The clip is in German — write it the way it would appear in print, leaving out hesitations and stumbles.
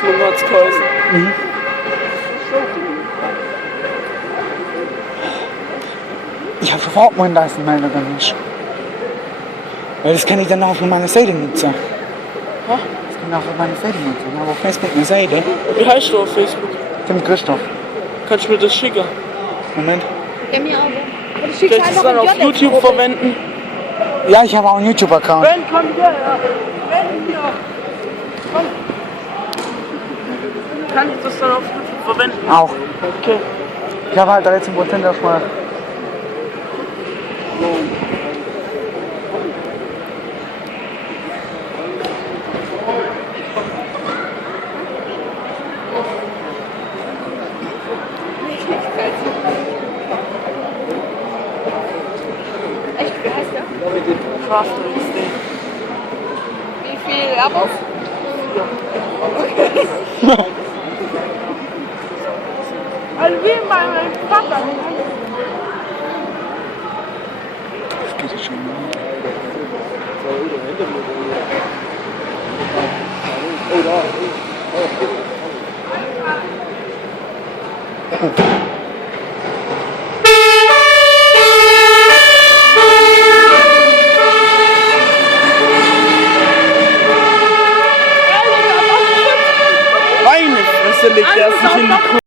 Hoffnung hat's geheißen. Mhm. Ich habe sofort meinen Leistungsmelder nicht. Weil das kann ich dann auch für meine Seite nutzen. Ha? Das kann ich auch für meine Seite nutzen. Ich habe auf Facebook eine Seite. Wie heißt du auf Facebook? Tim Christoph. Kannst du mir das schicken? Moment. Ja, mir auch. Oder schickst Kannst du es dann auf YouTube verwenden? Ja, ich habe auch einen YouTube-Account. Ben, komm hierher. Ben, hier. Komm. Kann ich das dann auf YouTube verwenden? Auch. Okay. Ich habe halt 13% erstmal. Echt, wie heißt der? Crafter ist der. Wie viel Abos? Also wie mein Vater. Das geht jetzt schon. Meine Fresse legt er sich in die Kuh.